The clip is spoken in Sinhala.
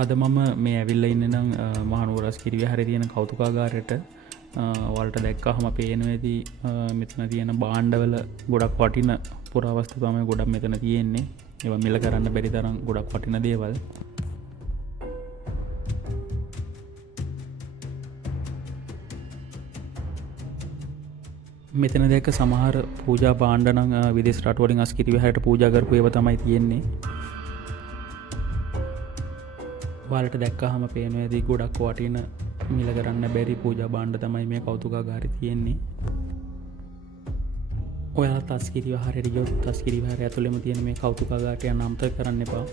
අද මම මේ ඇවිල්ල ඉන්න නම් මහනුවරස් කිරිවි හරි තියෙන කෞතුකාගාරයට වලට දැක්කහම පේනවේදී මෙතන තියෙන බාණ්ඩවල ගොඩක් වටින පුරාවස්තු තමයි ගොඩක් මෙතන තියෙන්නේ. ඒවා මිල කරන්න බැරි තරම් ගොඩක් වටින දේවල්. මෙතන දැක්ක සමහර පූජා භාණ්ඩ නම් විදේශ රටවලින් අස්කිරි විහාරයට පූජා කරපු ඒවා තමයි තියෙන්නේ. ඔයාලට දැක්කහම පේනවේදී ගොඩක් වටින මිල කරන්න බැරි පූජා භාණ්ඩ තමයි මේ කෞතුකාගාරේ තියෙන්නේ. ඔයාලා අස්කිරි විහාරයට ගියොත් අස්කිරි විහාරය ඇතුළේම තියෙන මේ කෞතුකාගාරයට යන්න අමතක කරන්න එපා.